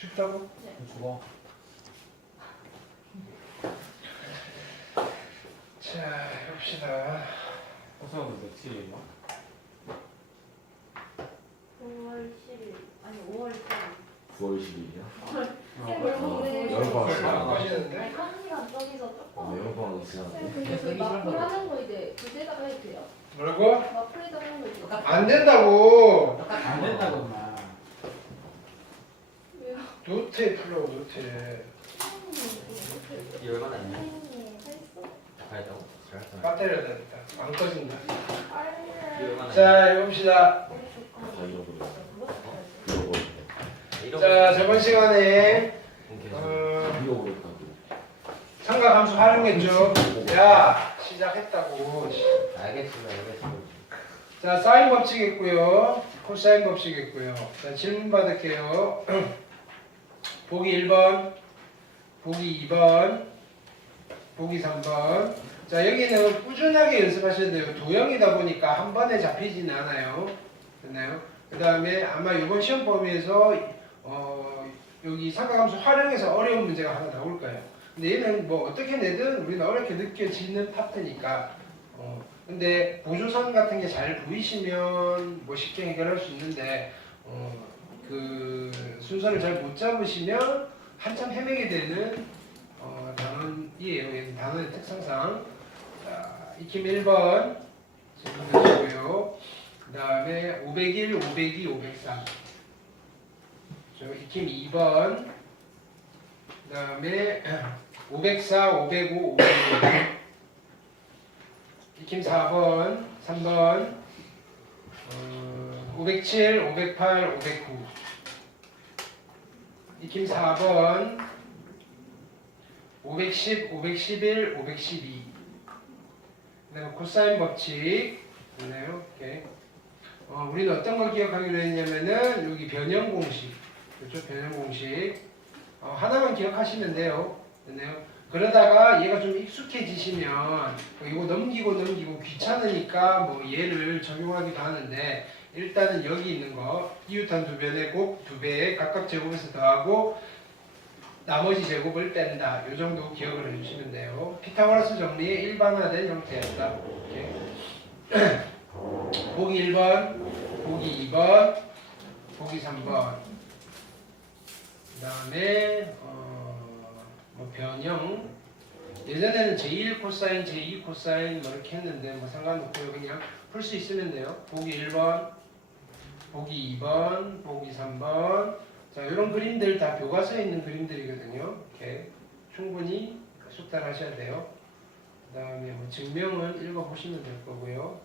쉽다고? 네. 죽어. 자, 해봅시다. 호수하고 며칠이에요? 9월 10일 아니 5월 10일 9월 10일이요? 안 아, 꺼지는데? 아니 한 시간 저기서 조금 여러번 지났네. 근데 그 마플 하는 거 이제 그대가 해도 돼요? 뭐라고? 마플에다 하는 거 이제 안 된다고. 안 된다고 엄마. 왜요? 노트에 풀라고 노트에. 이 얼마나 있냐? 했어? 가야다고? 잘했다. 배터리가 됐다. 안 꺼진다. 이 얼마나 자, 해봅시다. 다 잃어버렸어. 자, 저번 시간에 잃어버렸다고. 삼각함수 활용했죠. 야, 시작했다고. 알겠습니다. 자, 사인 법칙 있고요. 코사인 법칙 있고요. 자, 질문 받을게요. 보기 1번, 보기 2번, 보기 3번. 자, 여기는 꾸준하게 연습하셔야 돼요. 도형이다 보니까 한 번에 잡히지는 않아요. 됐나요? 그 다음에 아마 이번 시험 범위에서 여기 삼각함수 활용해서 어려운 문제가 하나 나올 거예요. 근데 얘는 뭐 어떻게 내든 우리는 어렵게 느껴지는 파트니까 근데 보조선 같은 게 잘 보이시면 뭐 쉽게 해결할 수 있는데 그 순서를 잘 못 잡으시면 한참 헤매게 되는 단원이에요. 얘는 단원의 특성상. 자, 익힘 1번 질문하시고요. 그 다음에 501, 502, 503. 저 익힘 2번. 그 다음에 504, 505, 506. 익힘 4번, 3번, 507, 508, 509. 익힘 4번, 510, 511, 512. 그다음에 코사인 법칙 있네요. 오케이. 우리는 어떤 걸 기억하기로 했냐면은 여기 변형 공식, 그렇죠? 변형 공식 하나만 기억하시면 돼요. 됐나요? 그러다가 얘가 좀 익숙해지시면 이거 넘기고 귀찮으니까 뭐 얘를 적용하기도 하는데 일단은 여기 있는 거 이웃한 두 변의 곱 두 배에 각각 제곱에서 더하고 나머지 제곱을 뺀다. 이 정도 기억을 해주시면 돼요. 피타고라스 정리의 일반화된 형태였다. 이렇게. 보기 1번, 보기 2번, 보기 3번. 그 다음에 뭐 변형. 예전에는 제1 코사인, 제2 코사인 뭐 이렇게 했는데 뭐 상관없고요. 그냥 풀 수 있으면 돼요. 보기 1번, 보기 2번, 보기 3번. 자, 이런 그림들 다 교과서에 있는 그림들이거든요. 이렇게 충분히 숙달하셔야 돼요. 그 다음에 뭐 증명은 읽어보시면 될 거고요.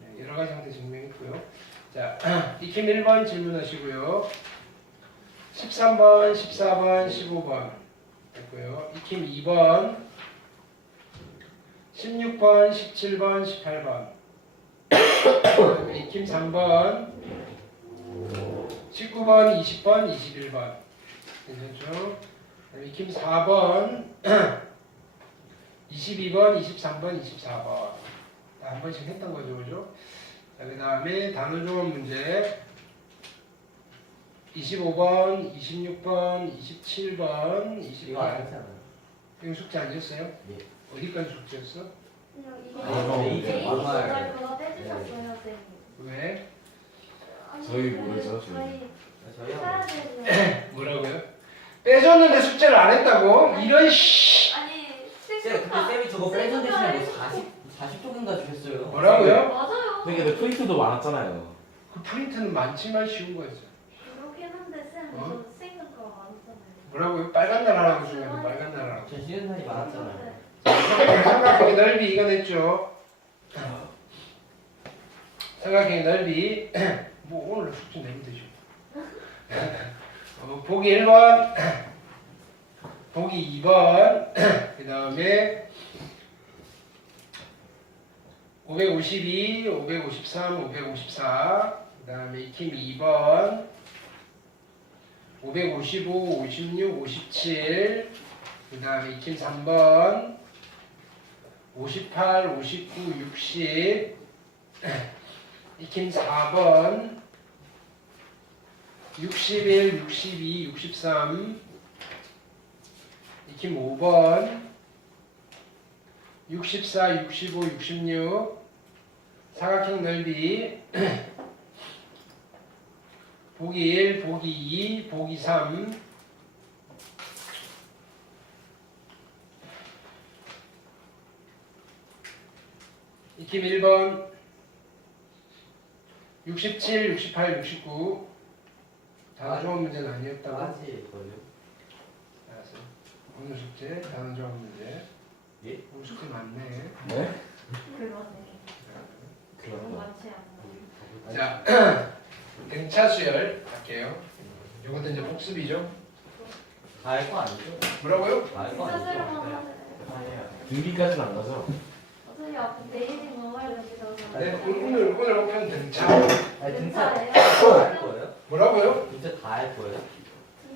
네, 여러 가지 형태 증명 있고요. 자, 익힘 1번 질문하시고요. 13번, 14번, 15번 됐고요. 익힘 2번, 16번, 17번, 18번. 익힘 3번, 19번, 20번, 21번. 괜찮죠? 익힘 4번, 22번, 23번, 24번. 한 번씩 했던 거죠, 그죠? 자, 그 다음에 단어 조합 문제. 25번, 26번, 27번, 28번. 이거 숙제 아니었어요? 네. 어디까지 숙제였어? 그냥 네, 이게 네, 정말 그거 빼주셨어요 쌤. 왜? 아니, 저희 모르죠, 저희 저희 해야 되는 뭐라고요? 빼줬는데 숙제를 안 했다고? 이런 씨. 아니 쌤, 근데 쌤이 저거 프레젠테이션에 40쪽인가 주셨어요. 뭐라고요? 맞아요. 근데 프린트도 많았잖아요. 그 프린트는 많지만 쉬운 거였어. 이렇게 했는데 쌤 어? 저 생각가 많았잖아요. 뭐라고요? 빨간 날 하라고 중요해. 빨간 날 하라고. 전 쉬는 날이 많았잖아요. 삼각형의 넓이 이거 냈죠. 삼각형의 넓이. 뭐 오늘 숙제 내면 되죠. 보기 1번, 보기 2번, 그 다음에 552, 553, 554, 그 다음에 익힘 2번, 555, 56, 57, 그 다음에 익힘 3번, 58, 59, 60, 익힘 4번, 61, 62, 63 익힘 5번 64, 65, 66 사각형 넓이 보기 1, 보기 2, 보기 3 익힘 1번 67, 68, 69 단어 조합 문제는 아니었다고? 맞을걸요? 알았어. 오늘 숙제 단어 조합 문제. 예? 오늘 숙제 많네. 네? 그러네. 그럼 많지 않나. 자, 등차 수열 할게요. 이것도 이제 복습이죠. 다 할 거 아니죠? 뭐라고요? 다 할 거 진짜 아니죠? 싫어하네. 등기까지는 안 가죠? 어차피 앞에 내일이 먹어야 되기도 네, 오늘 목표는 등차. 아니 등차 진짜예요? 다 할 거예요? 뭐라고요? 등차 다 할 거예요?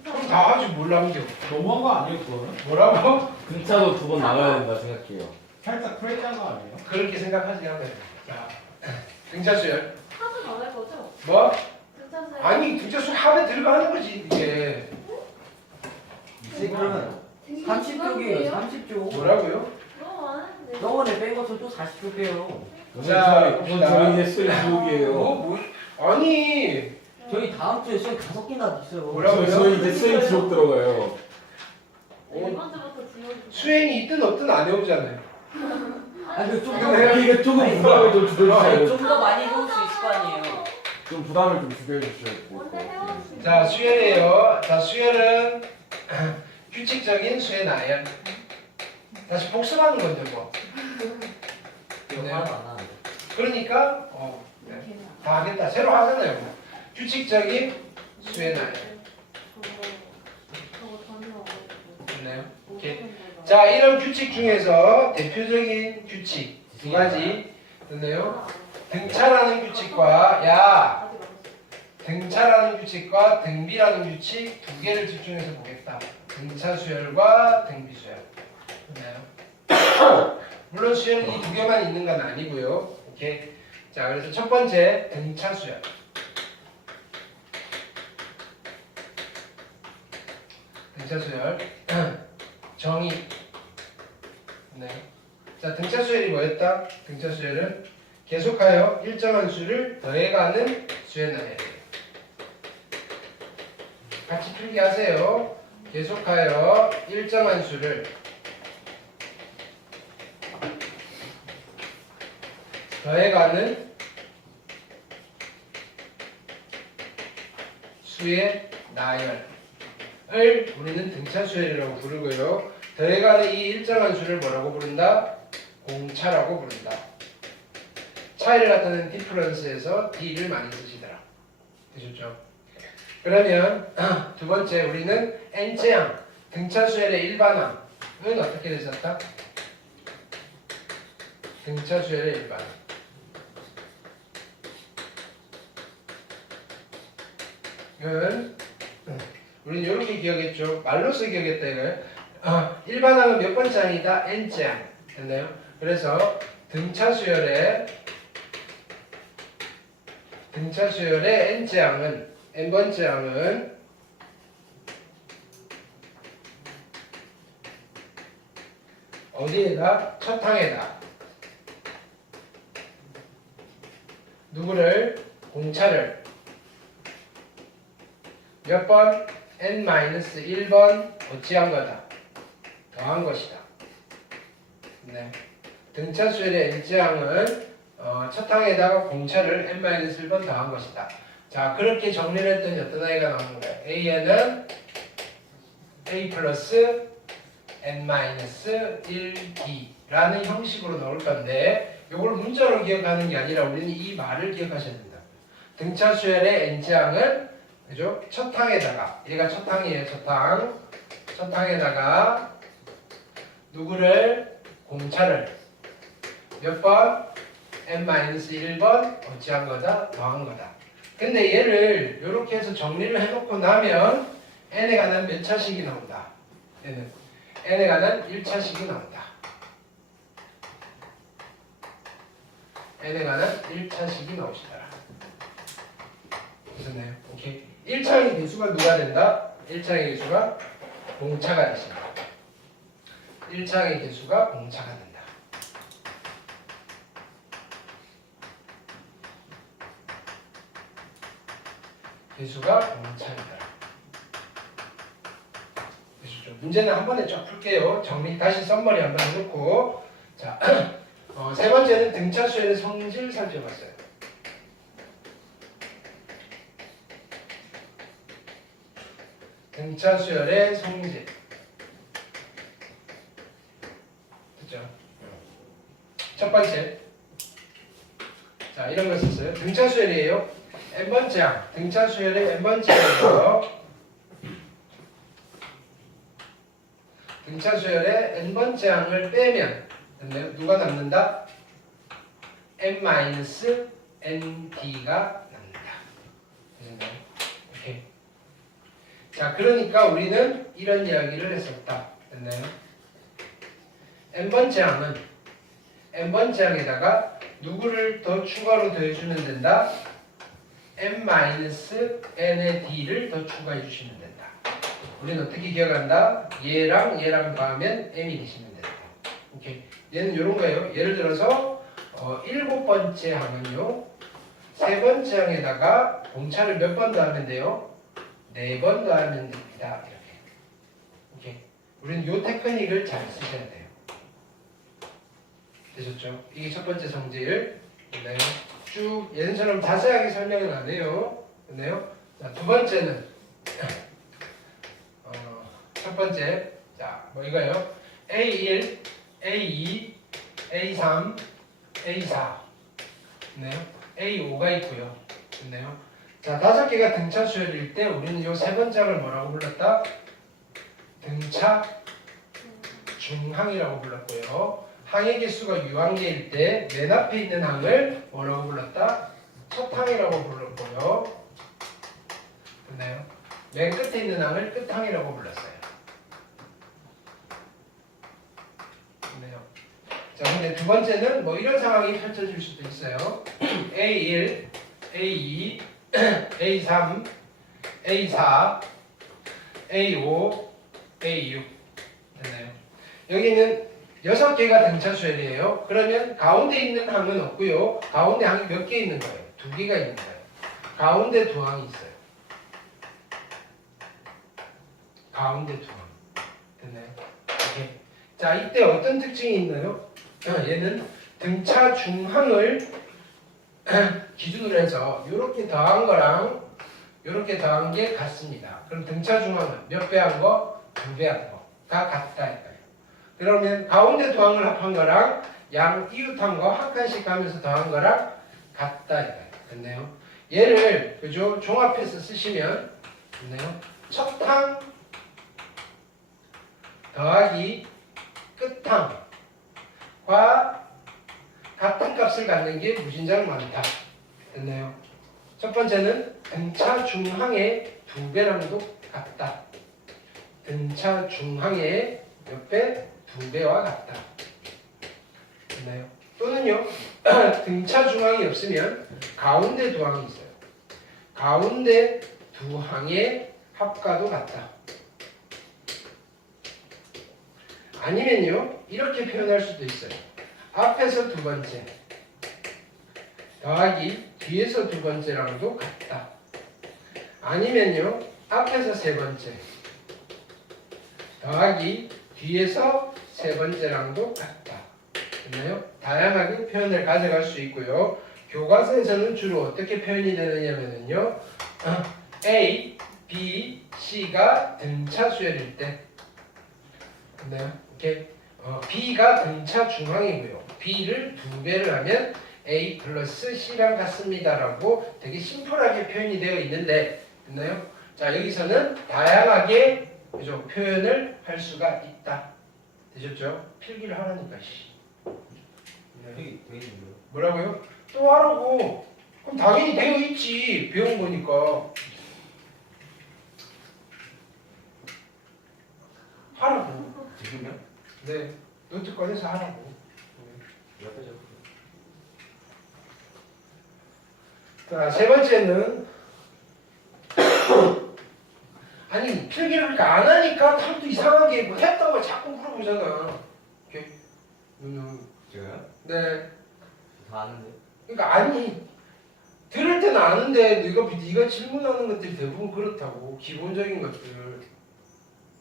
그럼 다 하지 뭘 남겨. 너무한 거 아니에요 그거는? 뭐라고? 등차도 두 번 나가야 된다 생각해요. 살짝 프레이한 거 아니에요? 그렇게 생각하지 않아요. 자, 등차 수열. 하도 안할 거죠? 뭐? 등차수에 아니 등차 수열 합에 들어가는 거지 이게. 이제 그러면 30쪽이에요 30쪽 뭐라고요? 너무 많은데. 저번에 뺀 것도 또 40쪽 빼요 자, 봅시다. 저희 이제 수리 지옥이에요. 뭐? 아니 저희 다음 주에 수업 5개나 있어요 뭐라고요? 저희 이제 수리 지옥 들어가요. 이번 주부터 지옥이. 수행이 있든 없든 안 해오잖아요. 아니 그좀 이거 해요? 이게 조금 부담을 좀 줄여주세요. 좀더 많이 해올 수 있을 거 아니에요 좀 부담을 좀 줄여주셔야 원래 해왔지. 자, 수열이에요. 자, 수열은 규칙적인 수의 나열. 다시 복습하는 건데 뭐. 이거 네. 하나도 안 하는데 그러니까 네. 다 하겠다. 새로 하잖아요. 뭐. 규칙적인 수의 나열. 저거 전혀 어려워. 됐나요? 오케이. 자, 이런 규칙 중에서 대표적인 규칙 두 가지 됐나요? 등차라는 규칙과 야 등차라는 규칙과 등비라는 규칙 두 개를 집중해서 보겠다. 등차 수열과 등비 수열. 됐나요? 물론 수열이 이 두 개만 있는 건 아니고요. 오케이. 자, 그래서 첫 번째 등차 수열. 등차 수열 정의. 네. 자, 등차 수열이 뭐였다? 등차 수열은 계속하여 일정한 수를 더해가는 수의 나열이에요. 같이 풀기 하세요. 계속하여 일정한 수를 더해가는 수의 나열을 우리는 등차 수열이라고 부르고요. 더해가는 이 일정한 수를 뭐라고 부른다? 공차라고 부른다. 차이를 나타내는 디퍼런스에서 D를 많이 쓰시더라. 되셨죠? 그러면 두 번째 우리는 N제항 등차 수열의 일반항은 어떻게 되셨다? 등차 수열의 일반항. 이건 우리는 이렇게 기억했죠. 말로써 기억했다 이거예요. 일반항은 몇 번째 항이다? N째 항. 됐나요? 그래서 등차 수열의 N째 항은 N번째 항은 어디에다? 첫 항에다. 누구를? 공차를 몇 번? n-1번 어찌한 거다? 더한 것이다. 네. 등차 수열의 n제항은 첫 항에다가 공차를 n-1번 더한 것이다. 자, 그렇게 정리를 했더니 어떤 아이가 나오는 거예요? a는 a 플러스 n-1b라는 형식으로 나올 건데 이걸 문자로 기억하는 게 아니라 우리는 이 말을 기억하셔야 된다. 등차 수열의 n제항은 그죠? 첫 항에다가 얘가 첫 항이에요. 첫 항에다가 누구를? 공차를 몇 번? n-1번 어찌한 거다? 더한 거다. 근데 얘를 이렇게 해서 정리를 해놓고 나면 n에 관한 몇 차식이 나온다. 얘는 n에 관한 1차식이 나온다. n에 관한 1차식이 나오시더라. 됐나요? 오케이. 1창의 개수가 누가 된다? 1창의 개수가 공차가 되신다. 1창의 개수가 공차가 된다. 개수가 공차이다. 문제는 한 번에 쫙 풀게요. 정리 다시 썸머리 한번 해놓고 자, 세 번째는 등차 수열의 성질 살펴봤어요. 등차 수열의 성질. 그죠? 첫 번째. 자, 이런 거 썼어요. 등차 수열이에요. n번째 항. 등차 수열의 n번째 항이고요. 등차 수열의 n번째 항을 빼면 누가 남는다? n-nd가 남는다. 오케이. 자, 그러니까 우리는 이런 이야기를 했었다. 됐나요? n번째 항은 n번째 항에다가 누구를 더 추가로 더해주면 된다? n-n의 d를 더 추가해 주시면 된다. 우리는 어떻게 기억한다? 얘랑 얘랑 더하면 m이 되시면 된다. 오케이. 얘는 이런 거예요. 예를 들어서 7번째 항은요. 3번째 항에다가 공차를 몇 번 더하면 돼요? 4번 더하면 됩니다. 이렇게. 오케이. 우리는 이 테크닉을 잘 쓰셔야 돼요. 되셨죠? 이게 첫 번째 성질. 됐나요? 쭉 예전처럼 자세하게 설명은 안 해요. 됐나요? 자, 두 번째는 첫 번째, 자, 뭐 이거요? A1, A2, A3, A4, 됐나요? A5가 있고요. 됐나요? 자, 5개가 등차 수열일 때 우리는 이 세 번째 항을 뭐라고 불렀다? 등차 중항이라고 불렀고요. 항의 개수가 유항계일 때 맨 앞에 있는 항을 뭐라고 불렀다? 첫 항이라고 불렀고요. 됐나요? 맨 끝에 있는 항을 끝항이라고 불렀어요. 됐나요? 자, 근데 두 번째는 뭐 이런 상황이 펼쳐질 수도 있어요. A1, A2, A3, A4, A5, A6. 됐나요? 여기는 6개가 등차 수열이에요. 그러면 가운데 있는 항은 없고요. 가운데 항이 몇 개 있는 거예요? 2개가 있는 거예요. 가운데 두 항이 있어요. 가운데 두 항. 됐나요? 오케이. 자, 이때 어떤 특징이 있나요? 얘는 등차 중항을 기준으로 해서 이렇게 더한 거랑 이렇게 더한 게 같습니다. 그럼 등차 중항은 몇 배 한 거? 2배 한 거가 같다. 그러면 가운데 두 항을 합한 거랑 양 이웃한 거 한 칸씩 가면서 더한 거랑 같다. 됐나요? 얘를 그죠? 종합해서 쓰시면 됐나요? 첫 항 더하기 끝항과 같은 값을 갖는 게 무진장 많다. 됐나요? 첫 번째는 등차 중항의 2배랑도 같다. 등차 중항의 몇 배? 2배와 같다. 됐나요? 또는요, 등차 중항이 없으면 가운데 두 항이 있어요. 가운데 두 항의 합과도 같다. 아니면요, 이렇게 표현할 수도 있어요. 앞에서 두 번째 더하기 뒤에서 두 번째랑도 같다. 아니면요, 앞에서 세 번째 더하기 뒤에서 세 번째랑도 같다. 됐나요? 다양하게 표현을 가져갈 수 있고요. 교과서에서는 주로 어떻게 표현이 되느냐면요, A, B, C가 등차 수열일 때, 됐나요? 이렇게 B가 등차 중항이고요. B를 2배를 하면 A 플러스 C랑 같습니다라고 되게 심플하게 표현이 되어 있는데, 됐나요? 자, 여기서는 다양하게 그죠? 표현을 할 수가 있다. 되셨죠? 필기를 하라니까. 여기 돼 있는 거요? 뭐라고요? 또 하라고. 그럼 당연히 되어 있지. 배운 거니까. 하라고. 지금요? 네. 노트 꺼내서 하라고. 옆에 저. 자, 세 번째는 아니 필기를 그렇게 안 하니까 답도 이상하게 뭐 했다고 자꾸 물어보잖아. 오케이? 제가요? 네. 다 아는데. 그러니까 아니 들을 때는 아는데 네가 질문하는 것들이 대부분 그렇다고 기본적인 것들.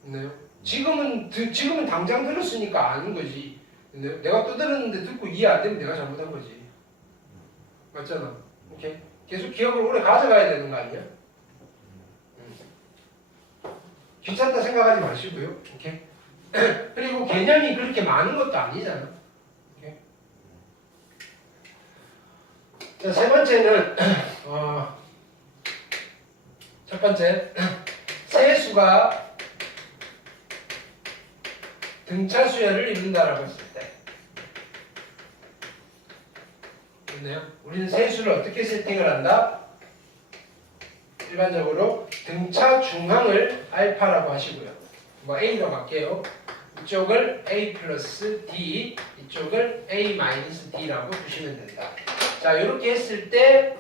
네. 지금은 당장 들었으니까 아는 거지. 네. 내가 또 들었는데 듣고 이해 안 되면 내가 잘못한 거지. 맞잖아. 오케이. 계속 기억을 오래 가져가야 되는 거 아니야? 귀찮다 생각하지 마시고요. 오케이. 그리고 개념이 그렇게 많은 것도 아니잖아. 오케이. 자, 세 번째는 첫 번째 세수가 등차 수열을 이룬다라고 했을 때, 됐나요? 우리는 세수를 어떻게 세팅을 한다? 일반적으로 등차 중항을 알파라고 하시고요. 뭐 A로 갈게요. 이쪽을 A 플러스 D, 이쪽을 A 마이너스 D라고 두시면 된다. 자, 이렇게 했을 때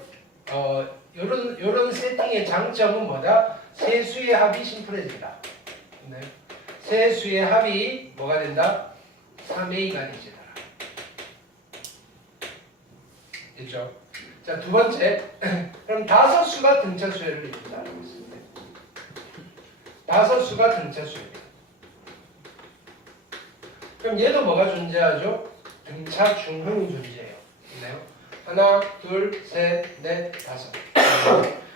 요런 세팅의 장점은 뭐다? 세수의 합이 심플해진다. 네. 세수의 합이 뭐가 된다? 3A가 되지더라. 됐죠? 자, 두 번째. 그럼 다섯수가 등차 수열을 이룬다라고 했을 때. 다섯수가 등차 수열. 그럼 얘도 뭐가 존재하죠? 등차 중항이 존재해요. 있나요? 하나, 둘, 셋, 넷, 다섯.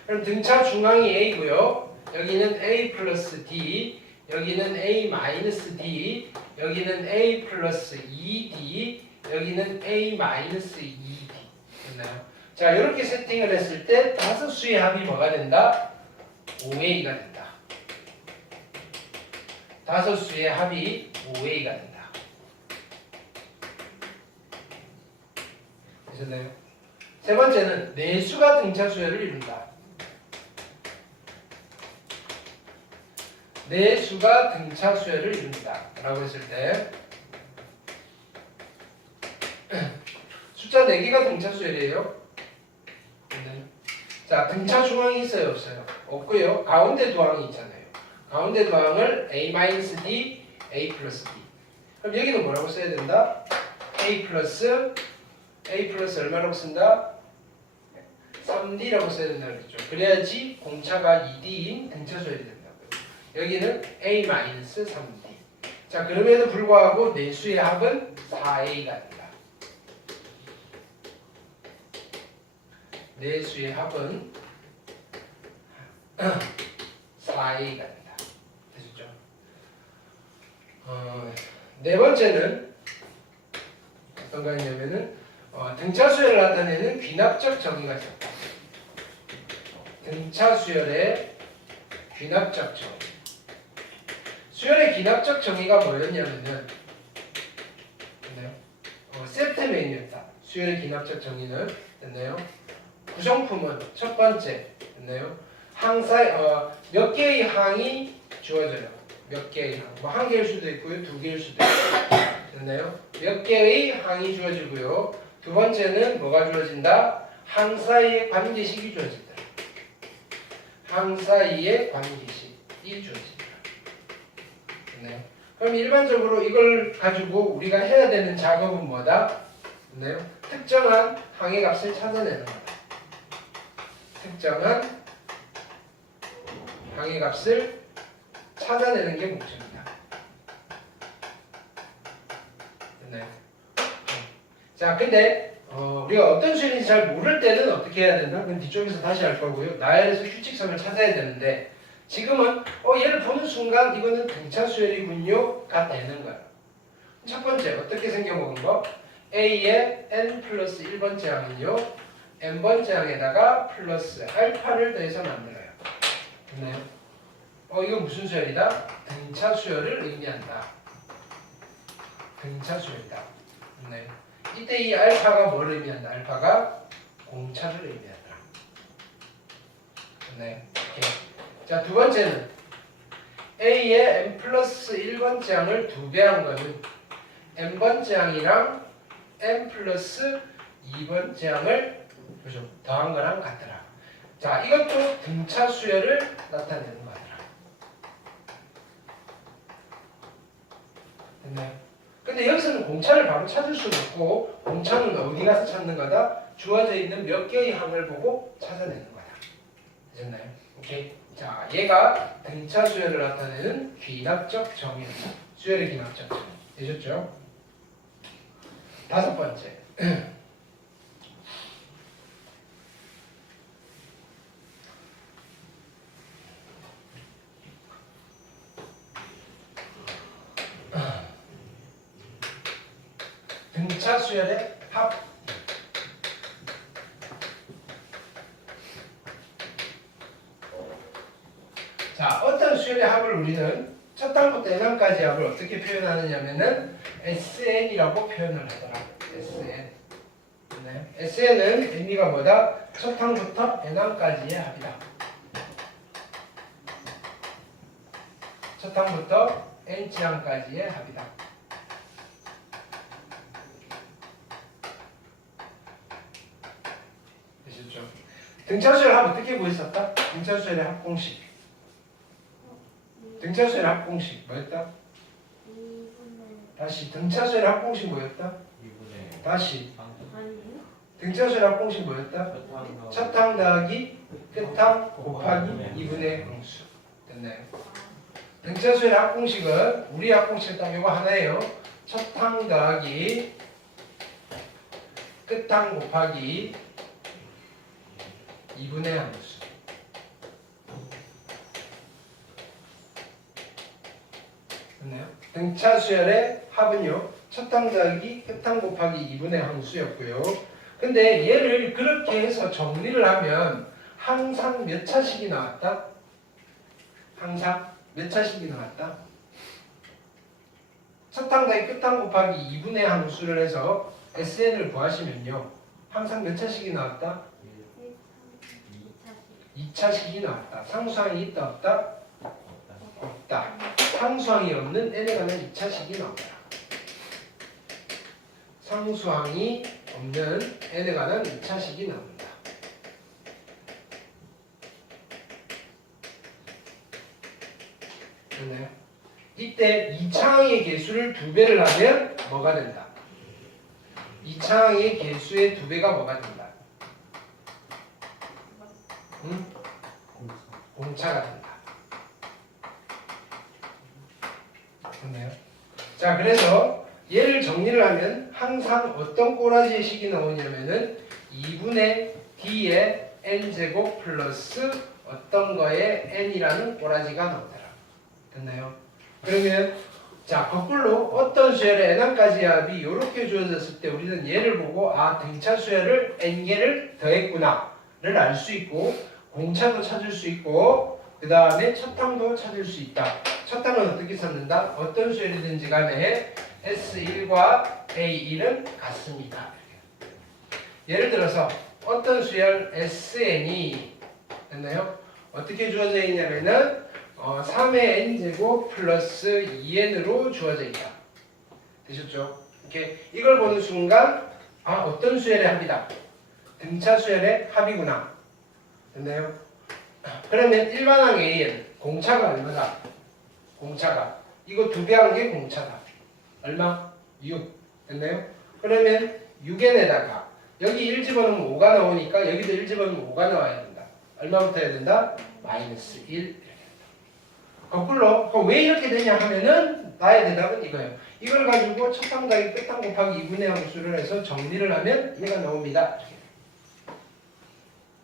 그럼 등차 중항이 A고요. 여기는 A 플러스 D, 여기는 A 마이너스 D, 여기는 A 플러스 2D, 여기는 A 마이너스 2D. 됐나요? 자, 이렇게 세팅을 했을 때 다섯 수의 합이 뭐가 된다? 5A가 된다. 다섯 수의 합이 5A가 된다. 되셨나요? 세 번째는 내수가 등차 수열을 이룬다. 내수가 등차 수열을 이룬다 라고 했을 때 숫자 4개가 등차 수열이에요. 네. 자, 등차 중항이 있어요, 없어요? 없고요. 가운데 두항이 있잖아요. 가운데 두항을 A-D, A 플러스 D. 그럼 여기는 뭐라고 써야 된다? A 플러스 얼마라고 쓴다? 3D라고 써야 된다고 그랬죠. 그래야지 공차가 2D인 등차 수열이 된다고요. 여기는 A-3D. 자, 그럼에도 불구하고 내수의 합은 4A가 된다. 내수의 합은 4A가 된다. 되셨죠? 네 번째는 어떤 거 있냐면은 등차 수열을 나타내는 귀납적 정의가 있었다. 등차 수열의 귀납적 정의. 수열의 귀납적 정의가 뭐였냐면은 세트 메인이었다. 수열의 귀납적 정의는 됐나요? 구성품은 첫 번째 됐나요? 항상 몇 개의 항이 주어져요. 몇 개의 항. 뭐 한 개일 수도 있고요, 두 개일 수도 있고. 됐나요? 몇 개의 항이 주어지고요. 두 번째는 뭐가 주어진다? 항 사이의 관계식이 주어진다. 항 사이의 관계식이 주어진다. 됐나요? 그럼 일반적으로 이걸 가지고 우리가 해야 되는 작업은 뭐다? 됐나요? 특정한 항의 값을 찾아내는 거다. 특정한 항의 값을 찾아내는 게 목적이다. 됐나요? 자, 근데 우리가 어떤 수열인지 잘 모를 때는 어떻게 해야 되나? 그건 뒤쪽에서 다시 할 거고요. 나열에서 규칙성을 찾아야 되는데 지금은 얘를 보는 순간 이거는 등차 수열이군요가 되는 거야. 첫 번째 어떻게 생겨먹은 거? A의 n 플러스 1번째 항은요 n번째 항에다가 플러스 알파를 더해서 만들어요. 됐나요? 이거 무슨 수열이다? 등차 수열을 의미한다. 등차 수열이다. 됐나요? 이때 이 알파가 뭘 의미한다? 알파가 공차를 의미한다. 됐나요? 오케이. 자, 두 번째는 A의 n 플러스 1번째 항을 2배 한 거는 n번째 항이랑 n 플러스 2번째 항을 더한 거랑 같더라. 자, 이것도 등차 수열을 나타내는 거더라. 됐나요? 근데 여기서는 공차를 바로 찾을 수는 없고 공차는 어디 가서 찾는 거다? 주어져 있는 몇 개의 항을 보고 찾아내는 거다. 됐나요? 오케이. 자, 얘가 등차 수열을 나타내는 귀납적 정의입니다. 수열의 귀납적 정의. 되셨죠? 다섯 번째. 등차 수열의 합. 자, 어떤 수열의 합을 우리는 첫 항부터 n항까지 합을 어떻게 표현하느냐면은 SN이라고 표현을 하더라. SN. 네. SN은 의미가 뭐다? 첫 항부터 n항까지의 합이다. 첫 항부터 n치항까지의 합이다. 되셨죠? 등차수열의 합 어떻게 구했었다? 등차수열의 합 공식. 등차수열의 합 공식 뭐였다? 2분의 다시 등차수열의 합 공식 뭐였다? 2분의 다시 아니에요? 등차수열의 합 공식 뭐였다? 첫 항 더하기 끝항 곱하기 2분의 공수. 됐나요? 등차수열의 합 공식은 우리 합 공식은 딱 이거 하나예요. 첫 항 더하기 끝항 곱하기 2분의 함수. 됐나요? 등차수열의 합은요. 첫항 더하기 끝항 곱하기 2분의 함수였고요. 근데 얘를 그렇게 해서 정리를 하면 항상 몇 차식이 나왔다? 항상 몇 차식이 나왔다? 첫항 더하기 끝항 곱하기 2분의 함수를 해서 SN을 구하시면요. 항상 몇 차식이 나왔다? 2차식이 나왔다. 상수항이 있다 없다? 없다. 상수항이 없는 n에 관한 2차식이 나온다. 상수항이 없는 n에 관한 2차식이 나온다. 됐나요? 이때 2차항의 개수를 2배를 하면 뭐가 된다? 2차항의 개수의 2배가 뭐가 된다? 응? 공차가 된다. 됐나요? 자, 그래서 얘를 정리를 하면 항상 어떤 꼬라지의 식이 나오냐면은 2분의 d의 n제곱 플러스 어떤 거에 n이라는 꼬라지가 나오더라. 됐나요? 그러면 자, 거꾸로 어떤 수열의 n항까지 합이 이렇게 주어졌을 때 우리는 얘를 보고 아, 등차 수열을 n개를 더했구나를 알 수 있고 공차도 찾을 수 있고 그 다음에 첫항도 찾을 수 있다. 첫항은 어떻게 찾는다? 어떤 수열이든지 간에 S1과 A1은 같습니다. 예를 들어서 어떤 수열 SN이 됐나요? 어떻게 주어져 있냐면은 3의 n제곱 플러스 2n으로 주어져 있다. 되셨죠? 이렇게 이걸 보는 순간 아, 어떤 수열의 합이다. 등차 수열의 합이구나. 됐나요? 그러면 일반항 AN 공차가 얼마다? 공차가 이거 2배 한 게 공차다. 얼마? 6. 됐나요? 그러면 6n에다가 여기 1 집어넣으면 5가 나오니까 여기도 1 집어넣으면 5가 나와야 된다. 얼마부터 해야 된다? 마이너스 1. 거꾸로 왜 이렇게 되냐 하면은 나의 대답은 이거예요. 이걸 가지고 첫항 더하기 끝항 곱하기 2분의 함수를 해서 정리를 하면 얘가 나옵니다.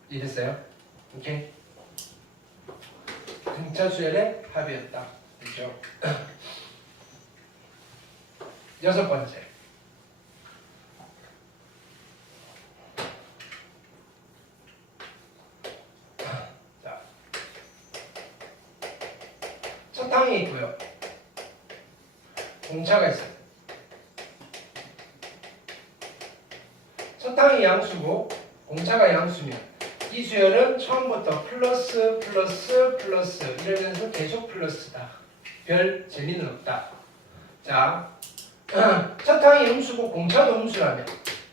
이랬어요? 오케이? 등차 수열의 합이었다. 그렇죠? 여섯 번째. 자, 첫 항이 있고요. 공차가 있어요. 첫 항이 양수고 공차가 양수면 이 수열은 처음부터 플러스 플러스 플러스 이러면서 계속 플러스다. 별 재미는 없다. 자, 첫 항이 음수고 공차도 음수라면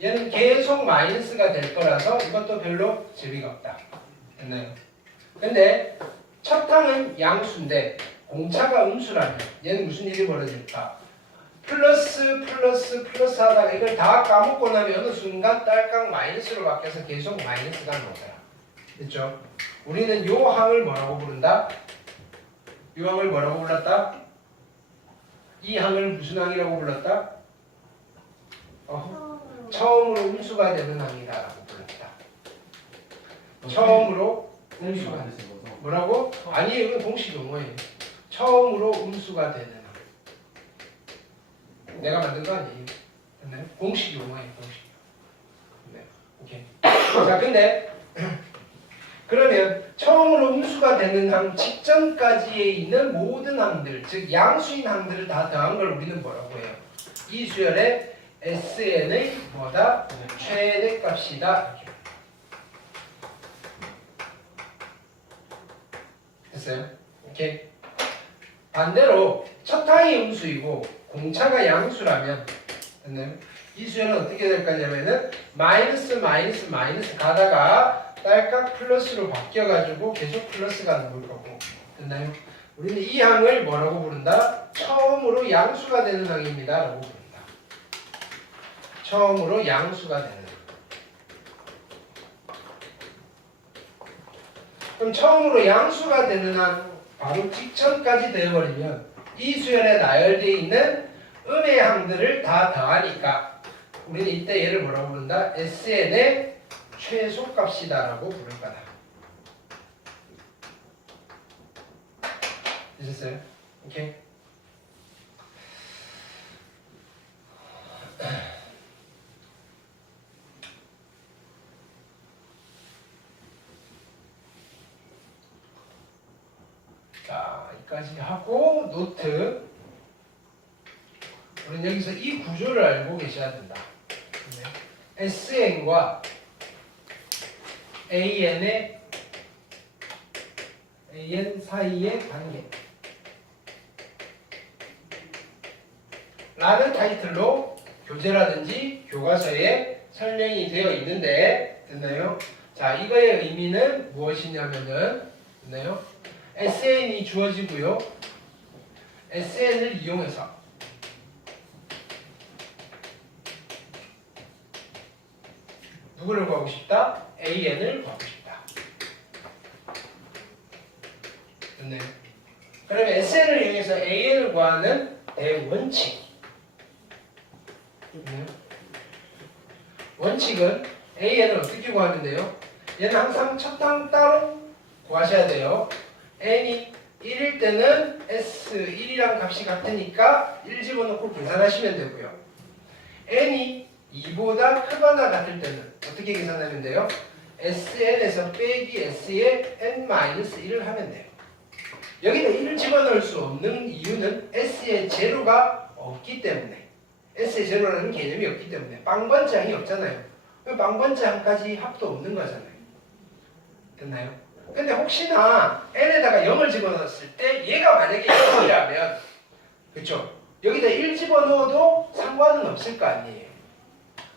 얘는 계속 마이너스가 될 거라서 이것도 별로 재미가 없다. 됐나요? 근데 첫 항은 양수인데 공차가 음수라면 얘는 무슨 일이 벌어질까? 플러스 하다가 이걸 다 까먹고 나면 어느 순간 딸깍 마이너스로 바뀌어서 계속 마이너스가 나오더라. 됐죠? 우리는 요 항을 뭐라고 부른다? 요 항을 뭐라고 불렀다? 이 항을 무슨 항이라고 불렀다? 처음으로 음수가 되는 항이다라고 불렀다. 처음으로 음수가 되는 뭐라고? 아니 이건 공식 용어예요. 처음으로 음수가 되는 항. 내가 만든 거 아니에요. 됐나요? 공식 용어예요. 공식. 네. 오케이. 자 근데 그러면 처음으로 음수가 되는 항 직전까지에 있는 모든 항들, 즉 양수인 항들을 다 더한 걸 우리는 뭐라고 해요? 이 수열의 SN의 뭐다? 최대값이다. 됐어요? 오케이. 반대로 첫 항이 음수이고 공차가 양수라면 됐나요? 이 수열은 어떻게 될 거냐면은 마이너스 가다가 딸깍 플러스로 바뀌어가지고 계속 플러스가 나올 거고 됐나요? 우리는 이 항을 뭐라고 부른다? 처음으로 양수가 되는 항입니다 라고 부른다. 처음으로 양수가 되는 항. 그럼 처음으로 양수가 되는 항 바로 직전까지 되어버리면 이 수열에 나열되어 있는 음의 항들을 다 더하니까 우리는 이때 얘를 뭐라고 부른다? SN의 최소값이다라고 부를 거다. 되셨어요? 오케이. 자, 여기까지 하고 노트. 우리는 여기서 이 구조를 알고 계셔야 된다. SN과 AN 사이의 관계 라는 타이틀로 교재라든지 교과서에 설명이 되어 있는데 됐나요? 자, 이거의 의미는 무엇이냐면은 됐나요? SN이 주어지고요. SN을 이용해서 누구를 구하고 싶다? AN을 구하고 싶다. 됐네요. 그러면 SN을 이용해서 AN을 구하는 대원칙. 됐네요. 원칙은 AN을 어떻게 구하면 돼요? 얘는 항상 첫 항 따로 구하셔야 돼요. n이 1일 때는 S1이랑 값이 같으니까 1 집어넣고 계산하시면 되고요. n이 2보다 크거나 같을 때는 어떻게 계산하면 돼요? SN에서 빼기 S에 n-1을 하면 돼요. 여기다 1을 집어넣을 수 없는 이유는 S에 제로가 없기 때문에 S에 제로라는 개념이 없기 때문에 빵번째 항이 없잖아요. 빵번째 항까지 합도 없는 거잖아요. 됐나요? 근데 혹시나 n에다가 0을 집어넣었을 때 얘가 만약에 0이라면 그쵸? 여기다 1 집어넣어도 상관은 없을 거 아니에요.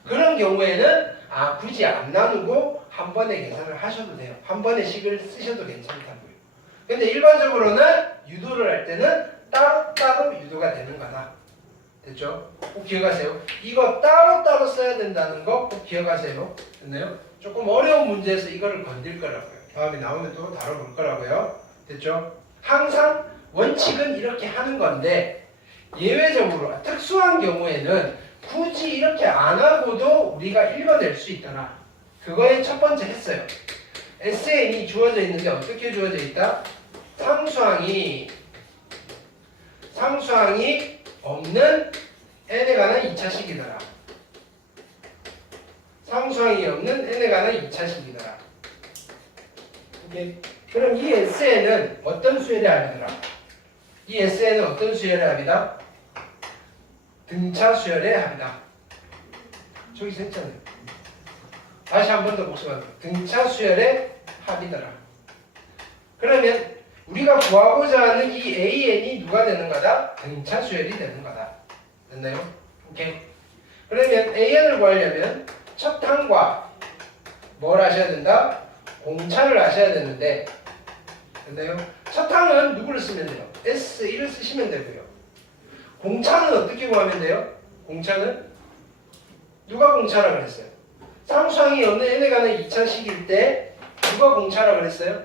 그런 경우에는 굳이 안 나누고 한 번에 계산을 하셔도 돼요. 한 번에 식을 쓰셔도 괜찮다고요. 근데 일반적으로는 유도를 할 때는 따로따로 유도가 되는 거다. 됐죠? 꼭 기억하세요. 이거 따로따로 써야 된다는 거 꼭 기억하세요. 됐나요? 조금 어려운 문제에서 이거를 건들 거라고요. 다음에 나오면 또 다뤄볼 거라고요. 됐죠? 항상 원칙은 이렇게 하는 건데 예외적으로 특수한 경우에는 굳이 이렇게 안 하고도 우리가 읽어낼 수 있더라. 그거에 첫 번째 했어요. SN이 주어져 있는데 어떻게 주어져 있다? 상수항이 없는 n에 관한 2차식이더라. 상수항이 없는 n에 관한 2차식이더라. 오케이. 그럼 이 SN은 어떤 수열의 합이더라? 이 SN은 어떤 수열의 합이다? 등차 수열의 합이다. 저기서 했잖아요. 다시 한 번 더 복습합니다. 등차 수열의 합이더라. 그러면 우리가 구하고자 하는 이 AN이 누가 되는 거다? 등차 수열이 되는 거다. 됐나요? 오케이. 그러면 AN을 구하려면 첫 항과 뭘 하셔야 된다? 공차를 하셔야 되는데 됐나요? 첫 항은 누구를 쓰면 돼요? S1을 쓰시면 되고요. 공차는 어떻게 구하면 돼요? 공차는 누가 공차라 그랬어요? 상수항이 어느 n에 가는 2차식일 때 누가 공차라 그랬어요?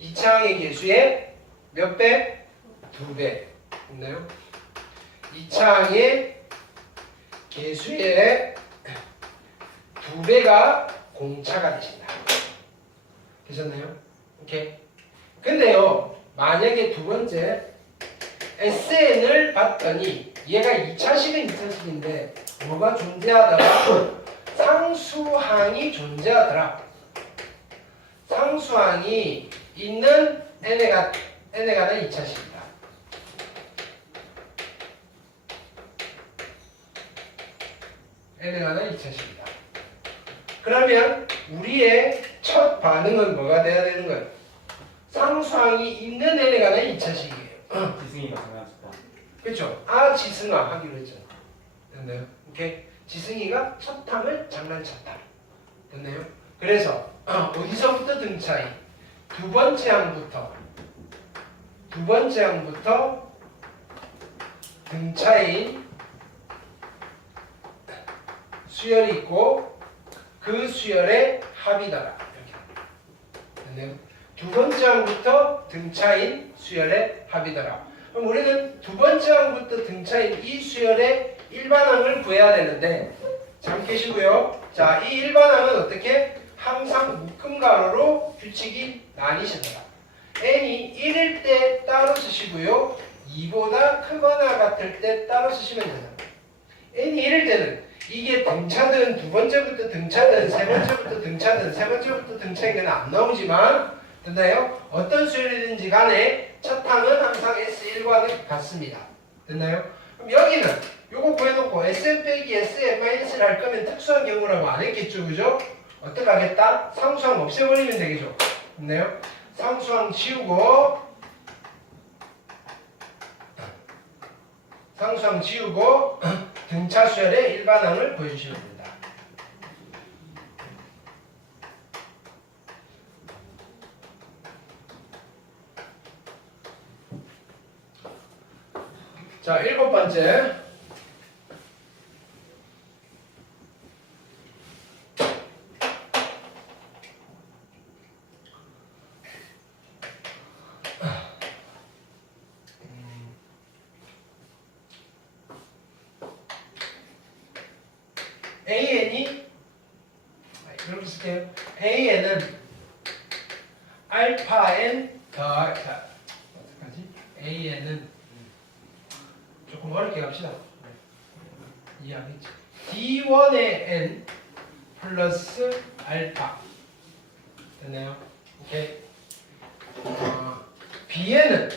2차항의 개수의 몇 배? 2배. 있나요? 2차항의 개수의 2배가 공차가 되신다. 되셨나요? 오케이. 근데요, 만약에 두 번째 SN을 봤더니 얘가 2차식은 2차식인데 뭐가 존재하더라? 상수항이 존재하더라. 상수항이 있는 n에 가는 2차식이다. n에 가는 2차식이다. 그러면 우리의 첫 반응은 뭐가 돼야 되는 거예요? 상수항이 있는 n에 가는 2차식이에요. 지승이가 장난쳤다. 그렇죠? 아 지승아 하기로 했잖아. 됐나요? 오케이. 지승이가 첫 탕을 장난쳤다. 됐나요? 그래서 어디서부터 등차이? 두 번째 항부터 등차인 수열이 있고 그 수열의 합이더라. 이렇게. 됐나요? 두 번째 항부터 등차인 수열의 합이더라. 그럼 우리는 두 번째 항부터 등차인 이 수열의 일반항을 구해야 되는데 잠 깨시고요. 자, 이 일반항은 어떻게? 항상 묶음가로로 규칙이 나뉘시더라. n이 1일 때 따로 쓰시고요. 2보다 크거나 같을 때 따로 쓰시면 된다. n이 1일 때는 이게 등차든 두 번째부터 등차든 세 번째부터 등차든 세 번째부터 등차인 건 안 나오지만 됐나요? 어떤 수열이든지 간에 첫 항은 항상 S1과는 같습니다. 됐나요? 그럼 여기는 요거 구해놓고 Sn 빼기 Sn-를 할 거면 특수한 경우라고 안 했겠죠, 그죠? 어떻게 하겠다? 상수항 없애버리면 되겠죠. 됐나요? 상수항 지우고 등차 수열의 일반항을 보여주시면 됩니다. 자, 7번째. AN이 이렇게 쓸게요. AN은 알파 N 더 자, 어떡하지? AN은 조금 어렵게 갑시다. 이해하겠지? D1의 N 플러스 알파 됐나요? 오케이. B에는